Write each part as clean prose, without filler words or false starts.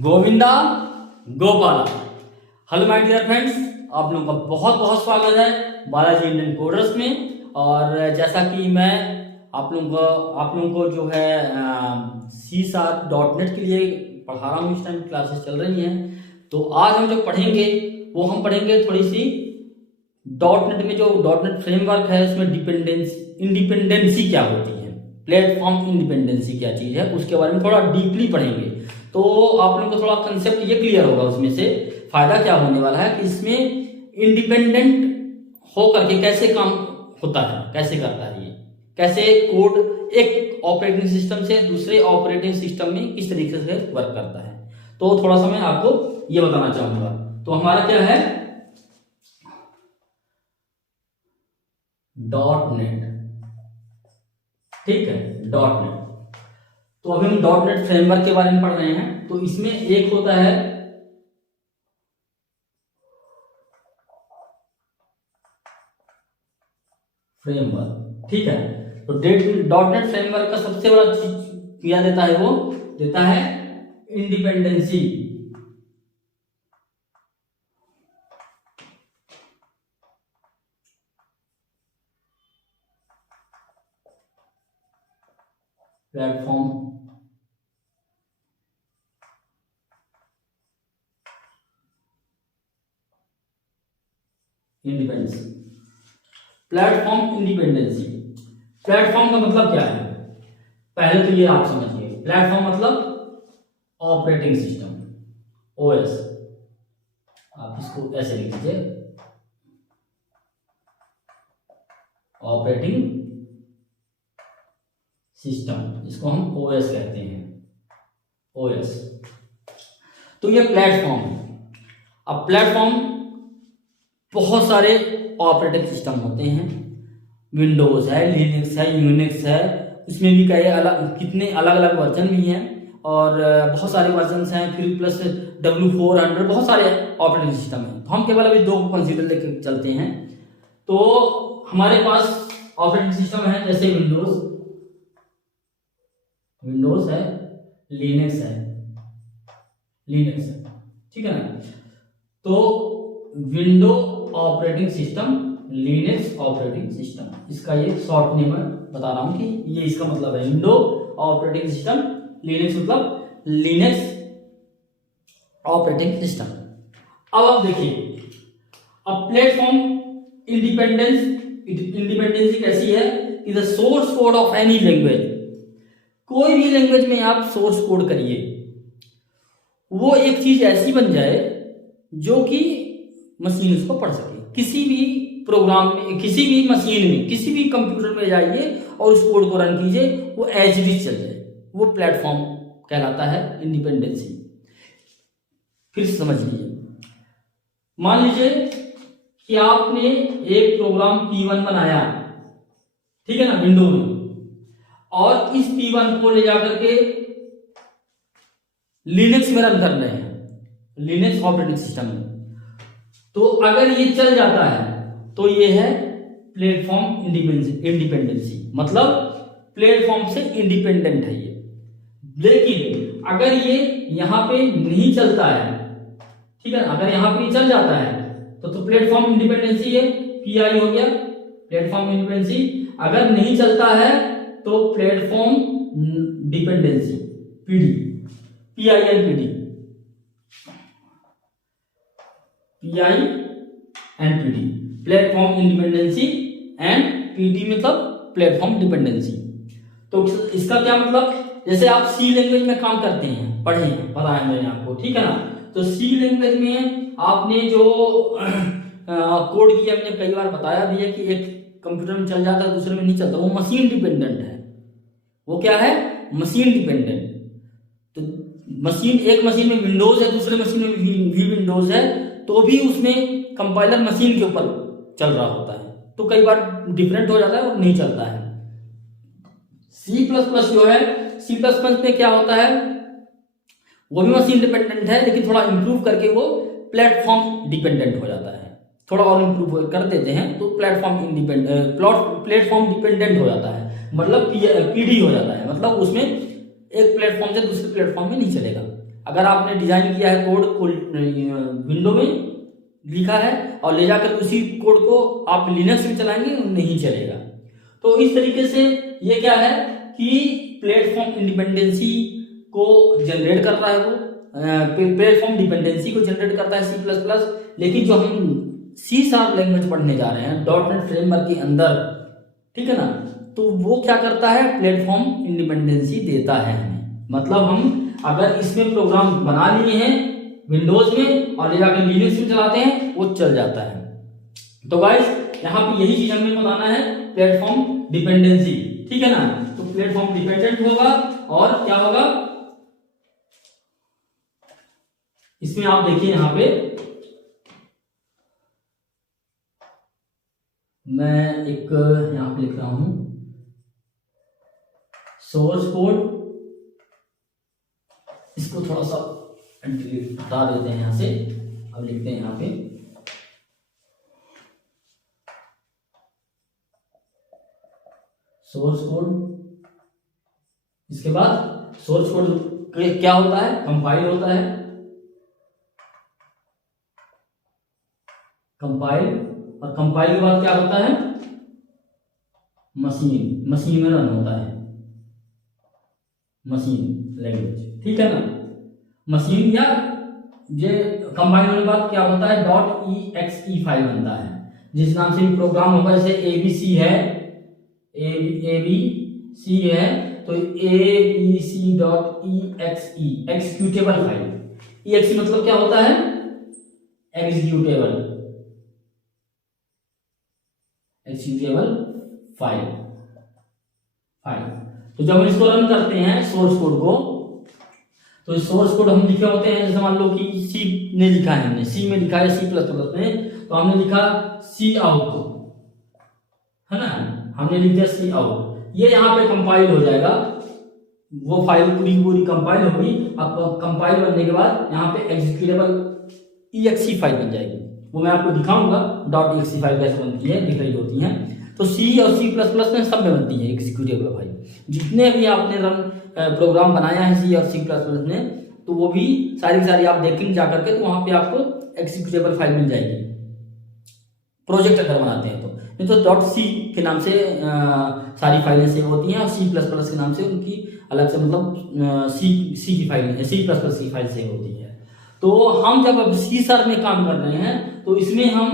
Govinda Gopala. Hello my dear friends, आप लोगों का बहुत बहुत स्वागत है बालाजी इंडियन कोडर्स में। और जैसा कि मैं आप लोगों को जो है C#.net के लिए पढ़ा रहा हूँ, इस टाइम क्लासेस चल रही हैं। तो आज हम जो पढ़ेंगे वो हम पढ़ेंगे थोड़ी सी .NET में जो .NET फ्रेमवर्क है उसमें इंडिपेंडेंसी क्या होती है, प्लेटफॉर्म इंडिपेंडेंसी क्या चीज़ है, उसके बारे में थोड़ा डीपली पढ़ेंगे। तो आप लोगों को थोड़ा कंसेप्ट ये क्लियर होगा, उसमें से फायदा क्या होने वाला है कि इसमें इंडिपेंडेंट हो करके कैसे काम होता है, कैसे करता है ये, कैसे कोड एक ऑपरेटिंग सिस्टम से दूसरे ऑपरेटिंग सिस्टम में किस तरीके से वर्क करता है। तो थोड़ा सा मैं आपको ये बताना चाहूंगा। तो हमारा क्या है .NET, ठीक है, .NET। तो अभी हम .NET फ्रेमवर्क के बारे में पढ़ रहे हैं। तो इसमें एक होता है फ्रेमवर्क, ठीक है। तो .NET फ्रेमवर्क का सबसे बड़ा चीज क्या देता है, वो देता है independency. Platform independency, platform independency. Platform का मतलब क्या है, पहले तो ये आप समझिए। प्लेटफॉर्म मतलब ऑपरेटिंग सिस्टम, OS। आप इसको ऐसे लिख लीजिए, ऑपरेटिंग सिस्टम, इसको हम OS कहते हैं, OS। तो ये प्लेटफॉर्म है। अब प्लेटफॉर्म बहुत सारे ऑपरेटिंग सिस्टम होते हैं, विंडोज है, लिनक्स है, यूनिक्स है, उसमें भी कई कितने अलग अलग वर्जन भी हैं, और बहुत सारे वर्जन हैं, फिर प्लस W400, बहुत सारे ऑपरेटिंग सिस्टम हैं। तो हम केवल अभी दो को कंसीडर लेकर चलते हैं। तो हमारे पास ऑपरेटिंग सिस्टम है जैसे विंडोज है, लिनक्स है, ठीक है ना। तो window operating system, Linux operating system, इसका ये शॉर्ट नेम बता रहा हूं कि ये इसका मतलब है विंडो ऑपरेटिंग सिस्टम, लिनक्स मतलब लिनक्स ऑपरेटिंग सिस्टम। अब आप देखिए, अब प्लेटफॉर्म इंडिपेंडेंसी कैसी है कि the source code of any language, कोई भी लैंग्वेज में आप सोर्स कोड करिए, वो एक चीज ऐसी बन जाए जो कि मशीन उसको पढ़ सके। किसी भी प्रोग्राम में, किसी भी मशीन में, किसी भी कंप्यूटर में जाइए और उस कोड को रन कीजिए, वो एज इट इज चल जाए, वो प्लेटफॉर्म कहलाता है इंडिपेंडेंसी। फिर समझ लीजिए, मान लीजिए कि आपने एक प्रोग्राम P1 बनाया, ठीक है ना, विंडो में, और इस P1 को ले जाकर के लिनक्स में रन कर रहे हैं, लिनक्स ऑपरेटिंग सिस्टम में। तो अगर ये चल जाता है तो ये है प्लेटफॉर्म इंडिपेंडेंसी, मतलब प्लेटफॉर्म से इंडिपेंडेंट है ये। लेकिन अगर ये यहां पे नहीं चलता है, ठीक है ना, अगर यहां पे चल जाता है तो प्लेटफॉर्म इंडिपेंडेंसी है, PI हो गया, प्लेटफॉर्म इंडिपेंडेंसी। अगर नहीं चलता है तो platform dependency, PD, PI and PD, PI and PD, platform independency and PD मतलब प्लेटफॉर्म डिपेंडेंसी। तो इसका क्या मतलब, जैसे आप C लैंग्वेज में काम करते हैं, पढ़े हैं, बताया मैंने आपको, ठीक है ना। तो C लैंग्वेज में आपने जो कोड किया, मैंने कई बार बताया भी है कि एक कंप्यूटर में चल जाता है, दूसरे में नहीं चलता, वो मशीन डिपेंडेंट है। वो क्या है, मशीन डिपेंडेंट। तो मशीन, एक मशीन में विंडोज है, दूसरे मशीन में भी विंडोज है, तो भी उसमें कंपाइलर मशीन के ऊपर चल रहा होता है, तो कई बार डिफरेंट हो जाता है और नहीं चलता है। C++ जो है, C++ में क्या होता है, वो भी मशीन डिपेंडेंट है, लेकिन थोड़ा इंप्रूव करके वो प्लेटफॉर्म डिपेंडेंट हो जाता है। थोड़ा और इंप्रूव कर देते हैं तो प्लेटफॉर्म डिपेंडेंट हो जाता है, मतलब PD हो जाता है, मतलब उसमें एक प्लेटफॉर्म से दूसरे प्लेटफॉर्म में नहीं चलेगा। अगर आपने डिजाइन किया है कोड को विंडो में लिखा है और ले जाकर उसी कोड को आप लिनक्स में चलाएंगे नहीं चलेगा। तो इस तरीके से ये क्या है कि प्लेटफॉर्म इंडिपेंडेंसी को जनरेट कर रहा है, वो प्लेटफॉर्म डिपेंडेंसी को जनरेट करता है C++। लेकिन जो हम C# लैंग्वेज पढ़ने जा रहे हैं .NET फ्रेमवर्क के अंदर, ठीक है ना, तो वो क्या करता है, प्लेटफॉर्म इंडिपेंडेंसी देता है हमें। मतलब हम अगर इसमें प्रोग्राम बना लिए हैं विंडोज में और ले जाकर लिनक्स में चलाते हैं वो चल जाता है। तो गाइस यहाँ पे यही चीज हमें बताना है, प्लेटफॉर्म डिपेंडेंसी, ठीक है ना। तो प्लेटफॉर्म डिपेंडेंट होगा और क्या होगा, इसमें आप देखिए यहाँ पे मैं एक यहाँ पे लिख रहा हूं सोर्स कोड, इसको थोड़ा सा हटा देते हैं यहां से। अब लिखते हैं यहाँ पे सोर्स कोड। इसके बाद सोर्स कोड क्या होता है, कंपाइल होता है, कंपाइल, और कंपाइल के बाद क्या होता है, मशीन में रन होता है, मशीन लैंग्वेज, ठीक है ना। मशीन या ये कंपाइल होने के बाद क्या होता है, .exe फाइल बनता है, जिस नाम से भी प्रोग्राम होगा। जैसे ABC है, ABC है तो abc.exe एक्सिक्यूटेबल फाइल। exe मतलब क्या होता है, एग्जीक्यूटेबल फाइल। तो जब हम इसको रन करते हैं सोर्स कोड को, तो सोर्स कोड हम लिखे होते हैं, जैसे मान लो कि सी ने लिखा है, हमने सी में लिखा है C++ में, तो हमने लिखा सी आउट, है ना, हमने लिख दिया सी आउट। ये यहाँ पे कंपाइल हो जाएगा, वो फाइल पूरी कंपाइल होगी। अब कंपाइल बनने के बाद यहाँ पे एग्जीक्यूटेबल exe फाइल बन जाएगी, वो मैं आपको दिखाऊंगा .exe फाइल कैसे बनती है, दिख रही होती है। तो C और C++ में सब में बनती है एग्जीक्यूटेबल फाइल। जितने भी आपने रन प्रोग्राम बनाया है C और C++ में, तो वो भी सारी आप देखेंगे जाकर के, तो वहां पे आपको एग्जीक्यूटेबल फाइल मिल जाएगी, प्रोजेक्ट अगर बनाते हैं तो। नहीं तो .c के नाम से सारी फाइलें सेव होती हैं, और C++ के नाम से उनकी अलग से, मतलब C की फाइल, C++ की फाइल सेव होती है। तो हम जब अब C# में काम कर रहे हैं, तो इसमें हम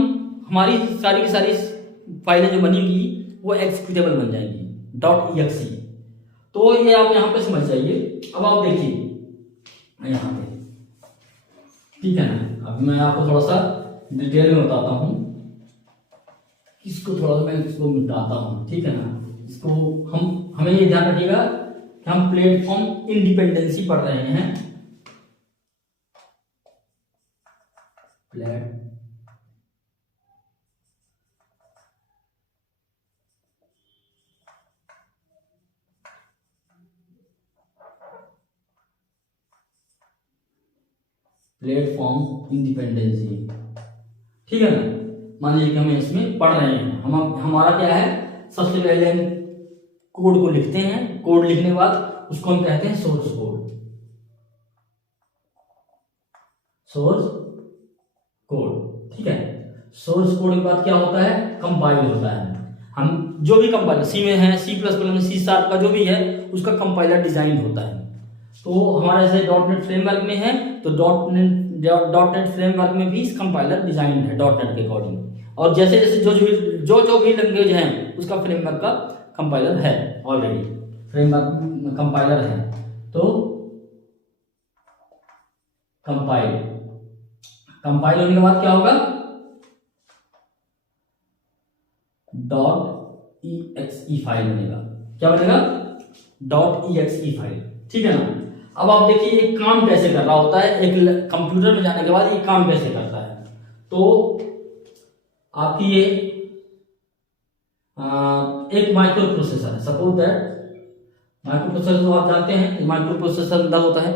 हमारी सारी की सारी फाइलें जो बनेंगी वो एग्जीक्यूटेबल बन जाएंगी .exe। तो ये आप यहाँ पे समझ जाइए। अब आप देखिए यहाँ पे, ठीक है ना। अब मैं आपको थोड़ा सा डिटेल में बताता हूँ, इसको थोड़ा सा मैं इसको मिटाता हूँ, ठीक है ना। इसको हमें ये ध्यान रखिएगा कि हम प्लेटफॉर्म इंडिपेंडेंसी पढ़ रहे हैं, प्लेटफॉर्म इंडिपेंडेंसी, ठीक है ना। मान लीजिए कि हमें इसमें पढ़ रहे हैं, हमारा क्या है, सबसे पहले हम कोड को लिखते हैं, कोड लिखने के बाद उसको हम कहते हैं सोर्स कोड। ठीक है। सोर्स कोड के बाद क्या होता है, कंपाइल होता है। हम जो भी कंपाइलर C में है, C++ में C# का जो भी है, उसका कंपाइलर डिजाइन होता है। तो हमारा जैसे .NET फ्रेमवर्क में है, तो .NET फ्रेमवर्क में भी कंपाइलर डिजाइन है .NET के अकॉर्डिंग। और जैसे जैसे जो भी लैंग्वेज है, उसका फ्रेमवर्क का कंपाइलर है, ऑलरेडी फ्रेमवर्क कंपाइलर है। तो कंपाइल होने के बाद क्या होगा, .exe फाइल बनेगा। क्या बनेगा, .exe फाइल, ठीक है ना। अब आप देखिए ये काम कैसे कर रहा होता है, एक कंप्यूटर में जाने के बाद ये काम कैसे करता है। तो आपकी ये एक माइक्रो प्रोसेसर है, सपोज दैट माइक्रो प्रोसेसर, तो आप जानते हैं माइक्रो प्रोसेसर अंदर होता है,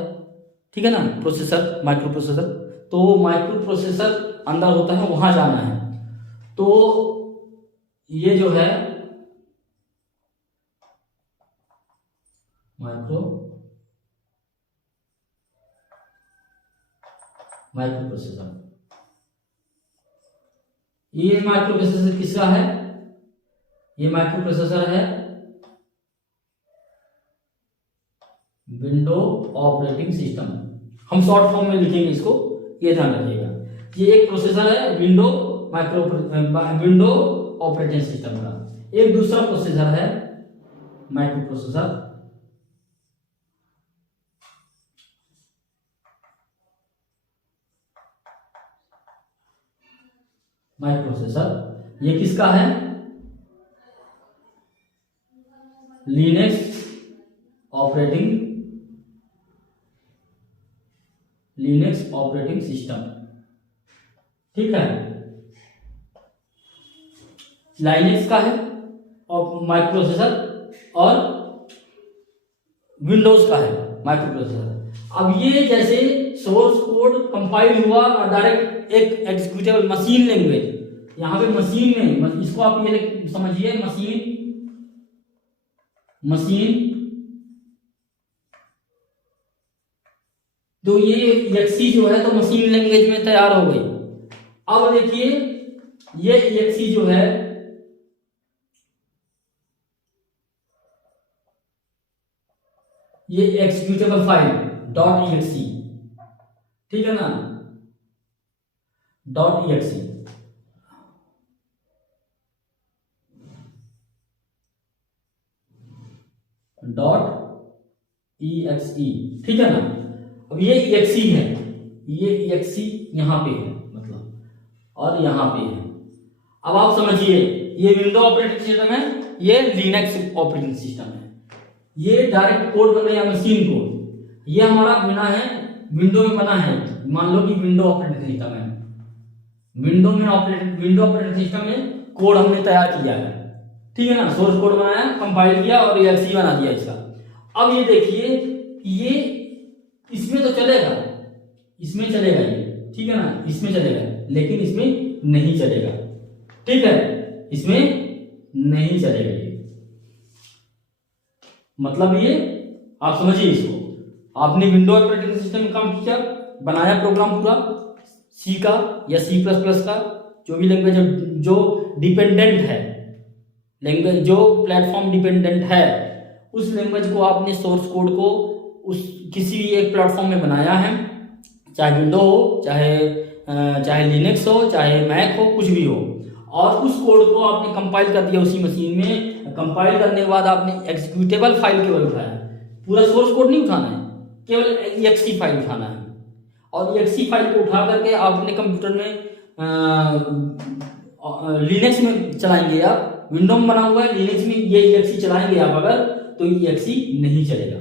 ठीक है ना, प्रोसेसर, माइक्रो प्रोसेसर। तो माइक्रो प्रोसेसर अंदर होता है, वहां जाना है। तो ये जो है माइक्रो माइक्रो प्रोसेसर। ये माइक्रो प्रोसेसर किसका है? ये माइक्रो प्रोसेसर है विंडो ऑपरेटिंग सिस्टम। हम शॉर्ट फॉर्म में लिखेंगे इसको, ये ध्यान रखिएगा। ये एक प्रोसेसर है विंडो ऑपरेटिंग सिस्टम का। एक दूसरा प्रोसेसर है माइक्रो प्रोसेसर। माइक्रो प्रोसेसर ये किसका है? Linux operating system. ठीक है, लाइनेक्स का है और माइक्रो प्रोसेसर, और विंडोज का है माइक्रो प्रोसेसर। अब ये जैसे सोर्स कोड कंपाइल हुआ और डायरेक्ट एक एग्जीक्यूटेबल मशीन लैंग्वेज, यहाँ पे मशीन में इसको आप ये समझिए, मशीन तो ये एक्सी जो है तो मशीन लैंग्वेज में तैयार हो गई। अब देखिए ये एक्सी जो है ये एग्जीक्यूटेबल फाइल .exe, ठीक है ना, .exe। ठीक है ना। अब ये exe है, ये exe यहां पे है मतलब, और यहां पे है। अब आप समझिए ये विंडो ऑपरेटिंग सिस्टम है, ये लिनक्स ऑपरेटिंग सिस्टम है। ये डायरेक्ट कोड बन रहा है मशीन कोड, ये हमारा बिना है विंडो में बना है। मान लो कि विंडो ऑपरेटिंग सिस्टम है, विंडो ऑपरेटिंग सिस्टम में कोड हमने तैयार किया है, ठीक है ना, सोर्स कोड बनाया, कंपाइल किया और exe बना दिया इसका। अब ये देखिए ये इसमें तो चलेगा, इसमें चलेगा ये, ठीक है ना, इसमें चलेगा, लेकिन इसमें नहीं चलेगा, ठीक है, इसमें नहीं चलेगा ये। मतलब ये आप समझिए इसको, आपने विंडो ऑपरेटिंग सिस्टम में काम किया, बनाया प्रोग्राम पूरा सी का या C++ का, जो भी लैंग्वेज जो डिपेंडेंट है, लैंग्वेज जो प्लेटफॉर्म डिपेंडेंट है, उस लैंग्वेज को आपने सोर्स कोड को उस किसी भी एक प्लेटफॉर्म में बनाया है, चाहे विंडो हो, चाहे लिनक्स हो, चाहे मैक हो, कुछ भी हो, और उस कोड को आपने कंपाइल कर दिया उसी मशीन में। कंपाइल करने के बाद आपने एग्जीक्यूटेबल फाइल केवल उठाया, पूरा सोर्स कोड नहीं उठाना है, केवल exe फाइल उठाना है, और exe फाइल को उठा करके आप अपने कंप्यूटर में लिनक्स में चलाएंगे। आप विंडो में बना हुआ है, लिनक्स में ये exe चलाएंगे आप अगर, तो ये exe नहीं चलेगा।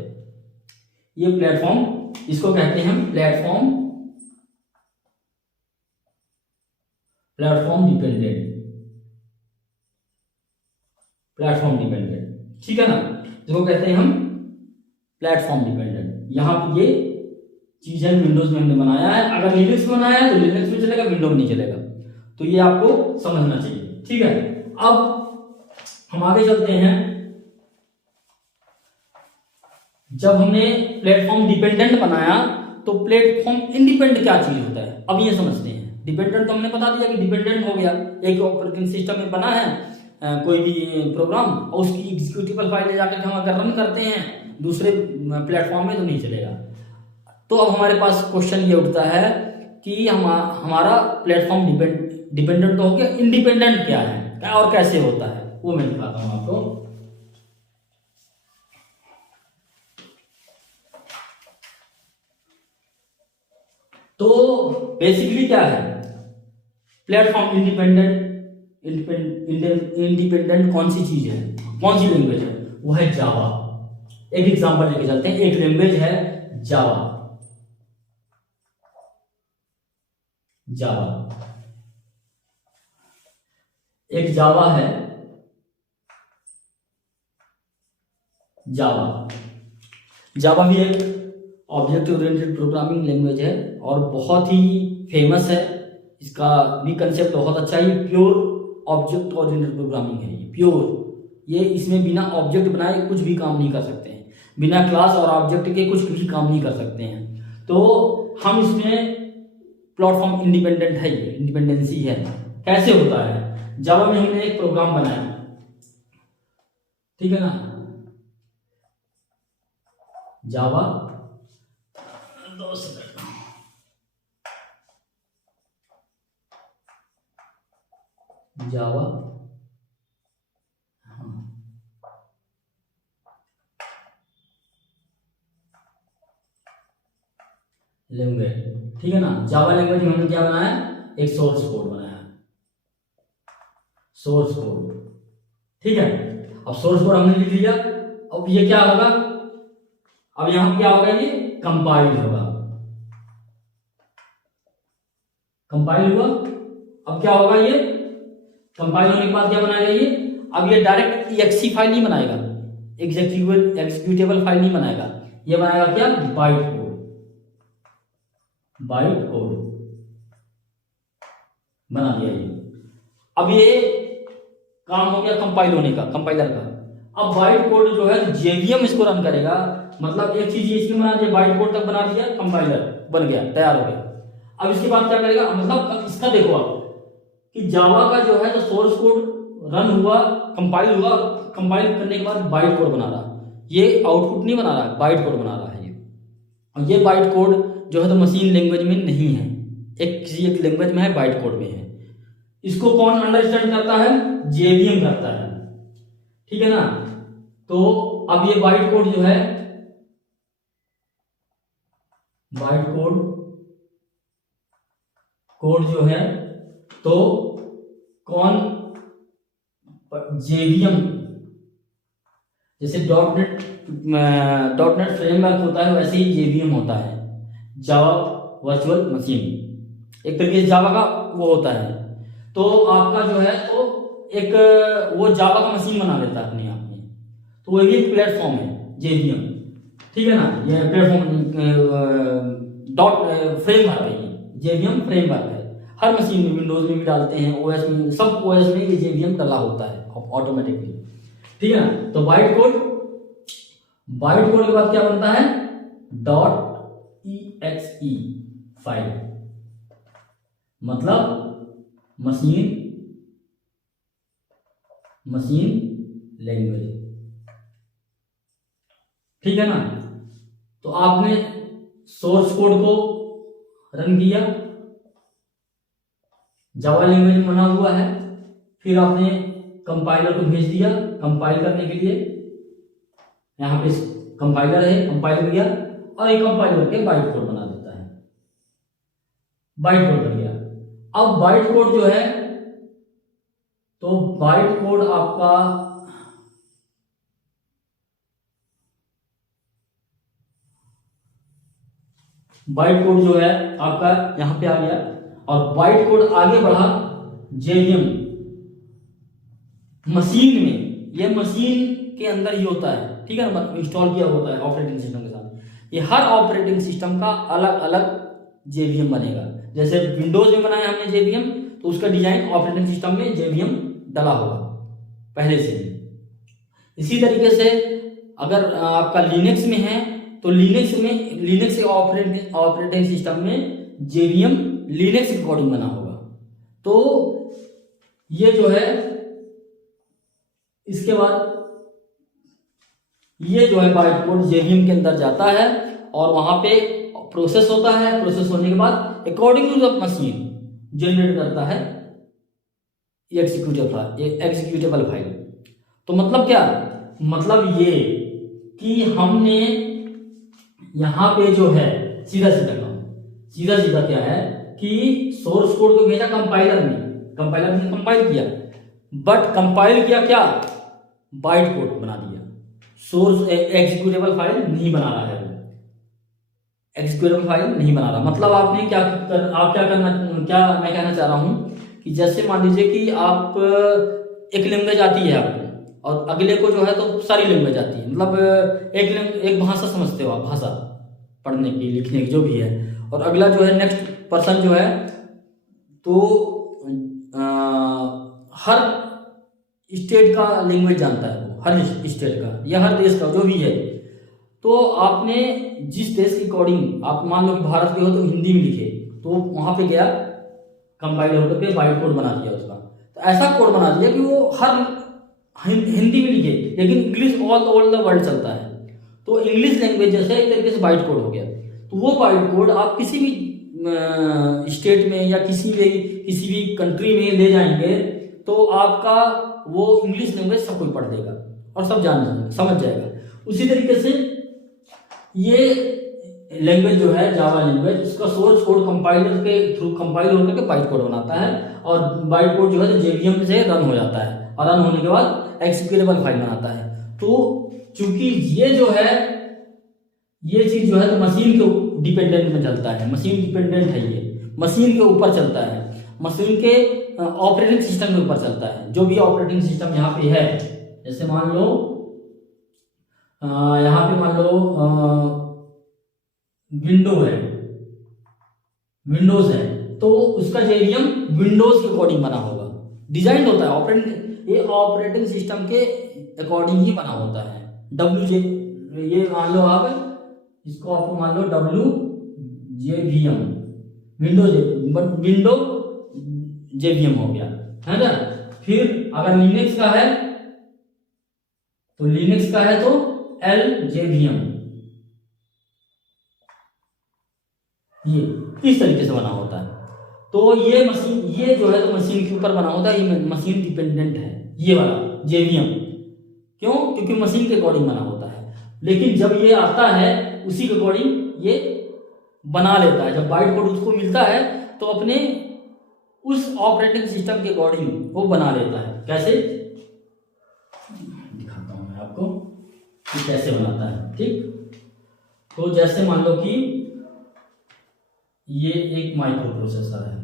ये प्लेटफॉर्म, इसको कहते हैं हम प्लेटफॉर्म डिपेंडेंट, ठीक है ना, इसको कहते हैं हम प्लेटफॉर्म डिपेंडेंट। यहाँ पे ये चीज है विंडोज में हमने बनाया है, अगर लिनक्स में बनाया है तो लिनक्स में चलेगा, विंडो में नहीं चलेगा, तो ये आपको समझना चाहिए, ठीक है। अब हम आगे चलते हैं। जब हमने प्लेटफॉर्म डिपेंडेंट बनाया तो प्लेटफॉर्म इंडिपेंडेंट क्या चीज होता है, अब ये समझते हैं। डिपेंडेंट तो हमने बता दिया कि डिपेंडेंट हो गया, एक ऑपरेटिंग सिस्टम में बना है कोई भी प्रोग्राम, और उसकी एग्जीक्यूटेबल फाइल ले जाकर हम अगर रन करते हैं दूसरे प्लेटफॉर्म में तो नहीं चलेगा। तो अब हमारे पास क्वेश्चन ये उठता है कि हमारा प्लेटफॉर्म डिपेंडेंट तो हो गया, इंडिपेंडेंट क्या है, क्या और कैसे होता है, वो मैं दिखाता हूं आपको। तो बेसिकली क्या है प्लेटफॉर्म इंडिपेंडेंट कौन सी चीज है, कौन सी लैंग्वेज है, वो है जावा। एक एग्जांपल लेके चलते हैं, एक लैंग्वेज है जावा। एक जावा है, जावा भी एक ऑब्जेक्ट ओरिएंटेड प्रोग्रामिंग लैंग्वेज है और बहुत ही फेमस है। इसका भी कंसेप्ट बहुत अच्छा है। ये प्योर ऑब्जेक्ट ओरिएंटेड प्रोग्रामिंग है, ये प्योर, ये इसमें बिना ऑब्जेक्ट बनाए कुछ भी काम नहीं कर सकते हैं, बिना क्लास और ऑब्जेक्ट के कुछ भी काम नहीं कर सकते हैं। तो हम इसमें प्लेटफॉर्म इंडिपेंडेंट है, ये इंडिपेंडेंसी है। कैसे होता है, जावा में हमने एक प्रोग्राम बनाया, ठीक है ना, जावा, जावा लैंग्वेज, ठीक है ना। जावा लैंग्वेज में हमने क्या बनाया, एक सोर्स कोड बनाया, सोर्स कोड, ठीक है। अब सोर्स कोड हमने लिख लिया, अब ये क्या होगा, अब यहां क्या होगा, ये कंपाइल होगा, कंपाइल हुआ। अब क्या होगा, ये कंपाइल होने के बाद क्या बनाएगा ये, अब ये डायरेक्ट एक्सी फाइल नहीं बनाएगा, एग्जीक्यूटेबल फाइल नहीं बनाएगा, ये बनाएगा क्या, बाइट कोड, बाइट कोड बना दिया ये। अब ये काम हो गया कंपाइल होने का, कंपाइलर का। अब बाइट कोड जो है जेवीएम इसको रन करेगा, मतलब एक चीज इसमें बना दिया, बाइट कोड तक बना दिया, कंपाइलर बन गया, तैयार हो गया। अब इसके बाद क्या करेगा, मतलब इसका देखो आप कि जावा का जो है, तो सोर्स कोड रन हुआ, कंपाइल हुआ, कंपाइल करने के बाद बाइट कोड बना रहा, ये आउटपुट नहीं बना रहा, बाइट कोड बना रहा है ये। और ये बाइट कोड जो है तो मशीन लैंग्वेज में नहीं है, किसी एक लैंग्वेज में है, बाइट कोड में है। इसको कौन अंडरस्टैंड करता है, जेवीएम करता है, ठीक है ना। तो अब ये बाइट कोड जो है, बाइट कोड जो है, तो कौन, जेवीएम, जैसे डॉट नेट फ्रेमवर्क होता है, वैसे ही जेवीएम होता है, जावा वर्चुअल मशीन, एक तरीके से जावा का वो होता है। तो आपका जो है, तो एक वो जावा का मशीन बना देता है अपने आप में, तो वो भी प्लेटफॉर्म है जेवीएम, ठीक है ना। ये प्लेटफॉर्म डॉट फ्रेमवर्क है, ये जेवीएम फ्रेमवर्क है, हर मशीन में, विंडोज में भी डालते हैं, ओएस में, सब ओएस में ये जेवीएम डला होता है ऑटोमेटिकली, ठीक है ना। तो बाइट कोड के बाद क्या बनता है, .exe फाइल, मतलब मशीन लैंग्वेज, ठीक है ना। तो आपने सोर्स कोड को रन किया, जावा लैंग्वेज में बना हुआ है, फिर आपने कंपाइलर को भेज दिया कंपाइल करने के लिए, यहाँ पे कंपाइलर है, कंपाइल किया, और एक कंपाइल करके बाइट कोड बना देता है, बाइट कोड बन गया। अब बाइट कोड जो है, तो बाइट कोड आपका बाइट कोड जो है आपका यहां पे आ गया, और बाइट कोड आगे बढ़ा जेवीएम मशीन में, ये मशीन के अंदर ही होता है, ठीक है ना, इंस्टॉल किया होता है ऑपरेटिंग सिस्टम के साथ। ये हर ऑपरेटिंग सिस्टम का अलग अलग जेवीएम बनेगा, जैसे विंडोज में बनाया हमने जेवीएम, तो उसका डिजाइन ऑपरेटिंग सिस्टम में जेवीएम डला होगा पहले से। इसी तरीके से अगर आपका लिनक्स में है, तो लिनक्स के ऑपरेटिंग सिस्टम में जेवीएम लिनक्स के अकॉर्डिंग बना होगा। तो ये जो है, इसके बाद ये जो है बाइट कोड जेवीएम के अंदर जाता है, और वहां पे प्रोसेस होता है, प्रोसेस होने के बाद according to the machine generate करता है एग्जीक्यूटेबल फाइल। तो मतलब क्या, मतलब ये कि हमने यहां पे जो है सीधा सीधा क्या है कि सोर्स कोड को भेजा कंपाइलर ने कंपाइल किया, बट कंपाइल किया क्या, बाइट कोड बना दिया, सोर्स एग्जीक्यूटेबल फाइल नहीं बना रहा है, एग्जीक्यूटेबल फाइल नहीं बना रहा। मतलब आपने क्या मैं कहना चाह रहा हूं कि जैसे मान लीजिए कि आप एक लैंग्वेज आती है आपको, और अगले को जो है तो सारी लैंग्वेज आती है, मतलब एक भाषा समझते हो आप, भाषा पढ़ने की लिखने की जो भी है, और अगला जो है नेक्स्ट पर्सन जो है, तो हर स्टेट का लैंग्वेज जानता है वो, हर स्टेट का या हर देश का जो भी है। तो आपने जिस देश की कोडिंग, आप मान लो कि भारत के हो तो हिंदी में लिखे, तो वहां पे गया, कंपाइल होकर के बाइट कोड बना दिया उसका। तो ऐसा कोड बना दिया कि वो हर हिंदी में लिखे, लेकिन इंग्लिश ऑल द वर्ल्ड चलता है। तो इंग्लिश लैंग्वेज जैसे एक तरीके से बाइट कोड हो गया। तो वो बाइट कोड आप किसी भी स्टेट में या किसी भी कंट्री में ले जाएंगे तो आपका वो इंग्लिश लैंग्वेज सब कोई पढ़ देगा और सब समझ जाएगा। उसी तरीके से ये लैंग्वेज जो है जावा लैंग्वेज, उसका सोर्स कोड कंपाइलर के थ्रू कंपाइल होकर के बाइट कोड बनाता है, और बाइट कोड जो है तो जेवीएम से रन हो जाता है, और रन होने के बाद एक्सिक्यूटेबल फाइल बनाता है। तो चूंकि ये जो है ये चीज जो है तो मशीन के डिपेंडेंट में चलता है, मशीन डिपेंडेंट है, ये मशीन के ऊपर चलता है, मशीन के ऑपरेटिंग सिस्टम के ऊपर चलता है। जो भी ऑपरेटिंग सिस्टम यहाँ पे है, जैसे मान लो यहाँ पे मान लो विंडोज है, तो उसका जेवीएम विंडोज के अकॉर्डिंग बना होगा, डिजाइन होता है ऑपरेटिंग, ये ऑपरेटिंग सिस्टम के अकॉर्डिंग ही बना होता है। WJ ये मान लो आप, इसको आपको मान लो WJVM विंडो JVM हो गया, है ना। फिर अगर लिनक्स का है तो LJVM, ये इस तरीके से बना होता है। तो ये मशीन, ये जो है तो मशीन के ऊपर बना होता है, ये मशीन डिपेंडेंट है ये वाला JVM। क्यों? क्योंकि मशीन के अकॉर्डिंग बना होता है। लेकिन जब ये आता है उसी के अकॉर्डिंग ये बना लेता है। जब बाइट कोड उसको मिलता है तो अपने उस ऑपरेटिंग सिस्टम के अकॉर्डिंग वो बना लेता है। कैसे दिखाता हूं मैं आपको कि कैसे बनाता है। ठीक, तो जैसे मान लो कि ये एक माइक्रो प्रोसेसर है,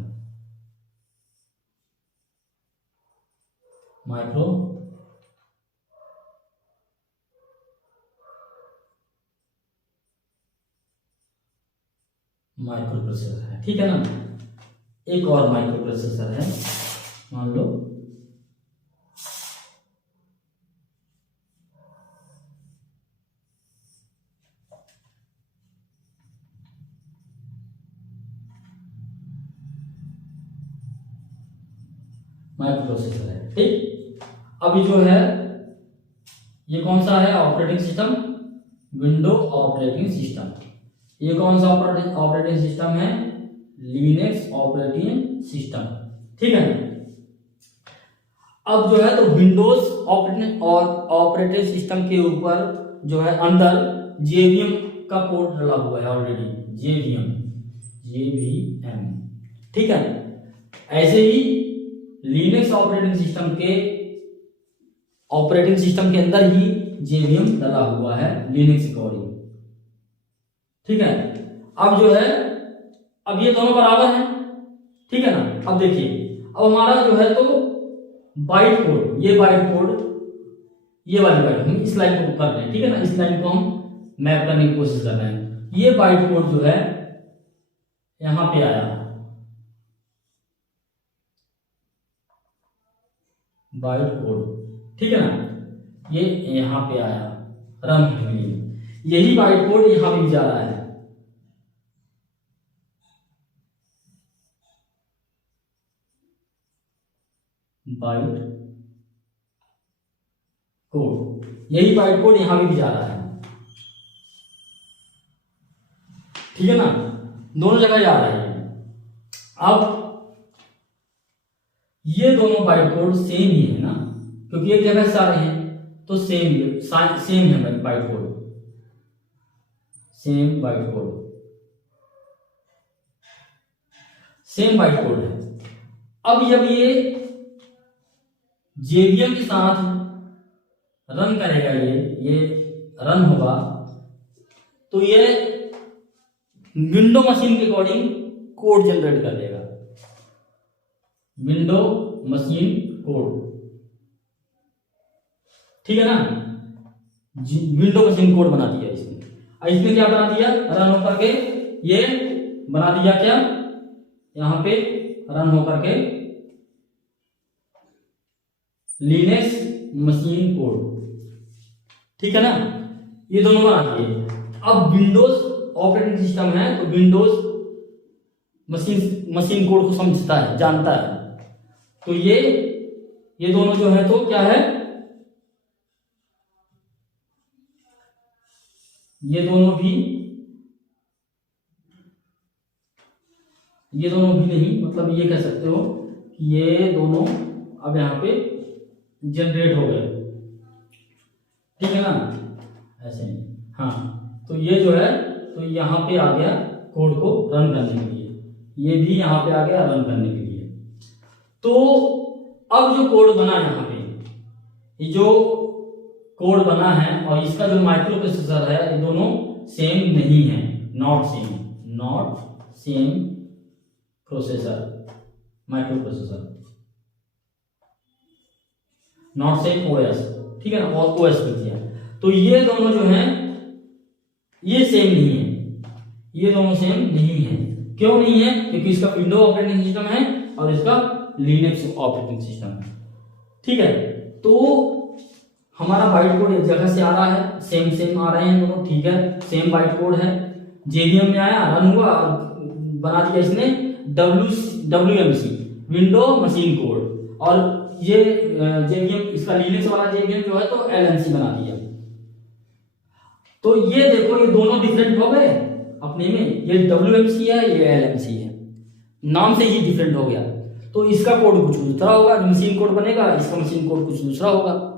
माइक्रो प्रोसेसर है, ठीक है ना। एक और माइक्रो प्रोसेसर है, मान लो माइक्रो प्रोसेसर है, ठीक। अभी जो है ये कौन सा है operating system, window operating system. ये कौन सा ऑपरेटिंग सिस्टम है, लिनक्स ऑपरेटिंग सिस्टम, ठीक है। अब जो है तो विंडोज ऑपरेटिंग सिस्टम के ऊपर जो है अंदर जेवीएम का कोड डला हुआ है ऑलरेडी, जेवीएम, ठीक है। ऐसे ही लिनक्स ऑपरेटिंग सिस्टम के अंदर ही जेवीएम डला हुआ है लिनक्स अकॉर्डिंग, ठीक है। अब जो है अब ये दोनों बराबर हैं, ठीक है ना। अब देखिए, अब हमारा जो है तो बाइट कोड, ये बाइट कोड, ये वाली बाइट, हम इस लाइन को कर रहे हैं, ठीक है ना। इस लाइन को हम मैप करने की कोशिश कर रहे हैं। ये बाइट कोड जो है यहां पे आया, बाइट कोड, ठीक है ना। ये यहां पे आया रन के लिए, यही बाइट कोड यहां पे जा रहा है, बाइट कोड, यही बाइट कोड यहां भी जा रहा है, ठीक है ना। दोनों जगह जा रहा है। अब ये दोनों बाइट कोड सेम ही है ना, क्योंकि एक जगह से आ रहे हैं तो सेम है byte code, same byte code है। अब जब ये जेवीएम के साथ रन करेगा, ये रन होगा तो ये विंडो मशीन के अकॉर्डिंग कोड जनरेट कर देगा, विंडो मशीन कोड, ठीक है ना। विंडो मशीन कोड बना दिया इसने क्या बना दिया, रन होकर के ये बना दिया क्या, यहां पे रन होकर के लिनक्स मशीन कोड, ठीक है ना। ये दोनों बना दिए। अब विंडोज ऑपरेटिंग सिस्टम है तो विंडोज मशीन कोड को समझता है, जानता है। तो ये दोनों जो है तो क्या है, ये दोनों भी नहीं, मतलब ये कह सकते हो कि ये दोनों अब यहाँ पे जनरेट हो गए, ठीक है ना, ऐसे। हाँ, तो ये जो है तो यहाँ पे आ गया कोड को रन करने के लिए, ये भी यहाँ पे आ गया रन करने के लिए। तो अब जो कोड बना यहाँ पे, ये जो कोड बना है और इसका जो माइक्रो प्रोसेसर है, ये दोनों सेम नहीं है, not same processor, micro processor, not same OS, ठीक है ना, और ओएस भी है। तो ये दोनों जो हैं ये सेम नहीं है, ये दोनों सेम नहीं है। क्यों नहीं है? क्योंकि इसका विंडो ऑपरेटिंग सिस्टम है और इसका लिनक्स ऑपरेटिंग सिस्टम है, ठीक है। तो हमारा बाइट कोड एक जगह से आ रहा है, सेम आ रहे हैं दोनों, ठीक है, सेम बाइट कोड है, जेवीएम में आया, रन हुआ और बना दिया इसने WMC, विंडो मशीन कोड, और ये जेवीएम, इसका लिनक्स वाला जेवीएम जो है तो LMC बना दिया। तो ये देखो, ये दोनों डिफरेंट हो गए अपने में, ये WMC है, ये LMC है, नाम से ही डिफरेंट हो गया। तो इसका कोड कुछ दूसरा होगा, मशीन कोड बनेगा, इसका मशीन कोड कुछ दूसरा होगा।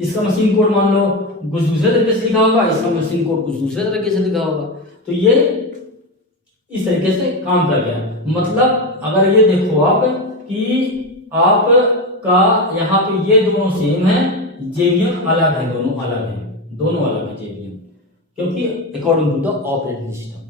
इसका मशीन कोड मान लो कुछ दूसरे तरीके से लिखा होगा, इसका मशीन कोड कुछ दूसरे तरीके से लिखा होगा। तो ये इस तरीके से काम कर गया। मतलब अगर ये देखो आप कि आपका यहाँ पे ये दोनों सेम है, जेवीएम अलग है, दोनों अलग है जेवीएम, क्योंकि according to the operating system.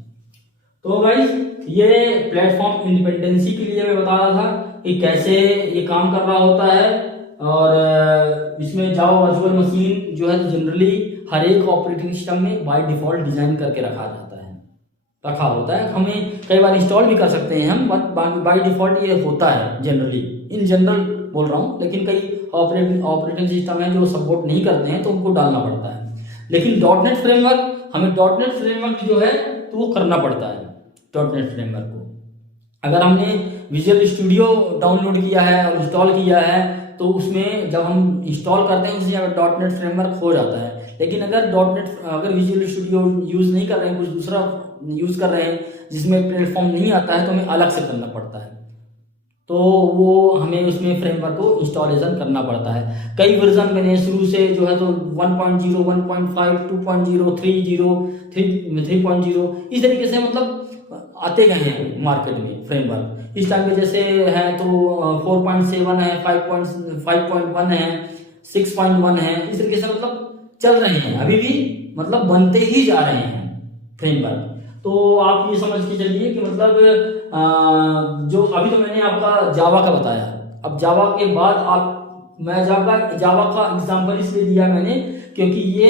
तो गाइस, ये प्लेटफॉर्म इंडिपेंडेंसी के लिए मैं बता रहा था कि कैसे ये काम कर रहा होता है। और इसमें जावा वर्चुअल मशीन जो है जनरली हर एक ऑपरेटिंग सिस्टम में बाय डिफॉल्ट डिजाइन करके रखा होता है। हमें कई बार इंस्टॉल भी कर सकते हैं हम, बट बाय डिफॉल्ट ये होता है जनरली, इन जनरल बोल रहा हूँ। लेकिन कई ऑपरेटिंग सिस्टम है जो सपोर्ट नहीं करते हैं तो उनको डालना पड़ता है। लेकिन डॉटनेट फ्रेमवर्क, हमें डॉटनेट फ्रेमवर्क जो है तो वो करना पड़ता है। डॉटनेट फ्रेमवर्क को अगर हमने विजुअल स्टूडियो डाउनलोड किया है और इंस्टॉल किया है तो उसमें जब हम इंस्टॉल करते हैं उसमें डॉटनेट फ्रेमवर्क हो जाता है। लेकिन अगर विजुअल स्टूडियो यूज़ नहीं कर रहे हैं, कुछ दूसरा यूज़ कर रहे हैं जिसमें प्लेटफॉर्म नहीं आता है, तो हमें अलग से करना पड़ता है। तो वो हमें उसमें फ्रेमवर्क को इंस्टॉलेशन करना पड़ता है। कई वर्जन बने शुरू से जो है तो 1.0, 1.5, 2.0, 3.0 इस तरीके से मतलब आते गए हैं मार्केट में फ्रेमवर्क। इस टाइम पे जैसे है तो 4.7 है, 5.1 है, 6.1 है, इस तरीके से मतलब चल रहे हैं, अभी भी मतलब बनते ही जा रहे हैं फ्रेमवर्क। तो आप ये समझ के चलिए कि मतलब जो अभी तो मैंने आपका जावा का बताया, अब जावा के बाद मैं जावा का एग्जांपल इसलिए दिया मैंने क्योंकि ये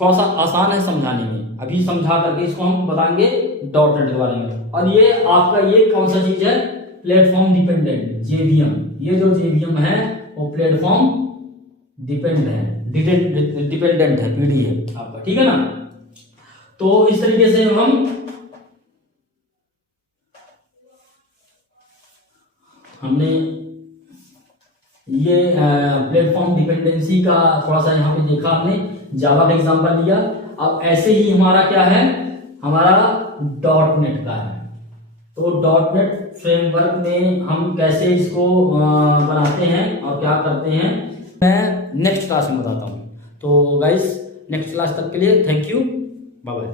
थोड़ा सा आसान है समझाने में। अभी समझा करके इसको हम बताएंगे डॉटनेट के बारे में। और ये आपका ये कौन सा चीज है, प्लेटफॉर्म डिपेंडेंट जेवीएम। ये जो जेवीएम है वो प्लेटफॉर्म डिपेंडेंट है, पीडी है आपका, ठीक है ना। तो इस तरीके से हमने ये प्लेटफॉर्म डिपेंडेंसी का थोड़ा सा यहाँ पे देखा, हमने जावा का एग्जांपल लिया। अब ऐसे ही हमारा क्या है, हमारा डॉटनेट का है। तो डॉटनेट फ्रेमवर्क में हम कैसे इसको बनाते हैं और क्या करते हैं मैं नेक्स्ट क्लास में बताता हूँ। तो गाइस, नेक्स्ट क्लास तक के लिए थैंक यू, बाय बाय।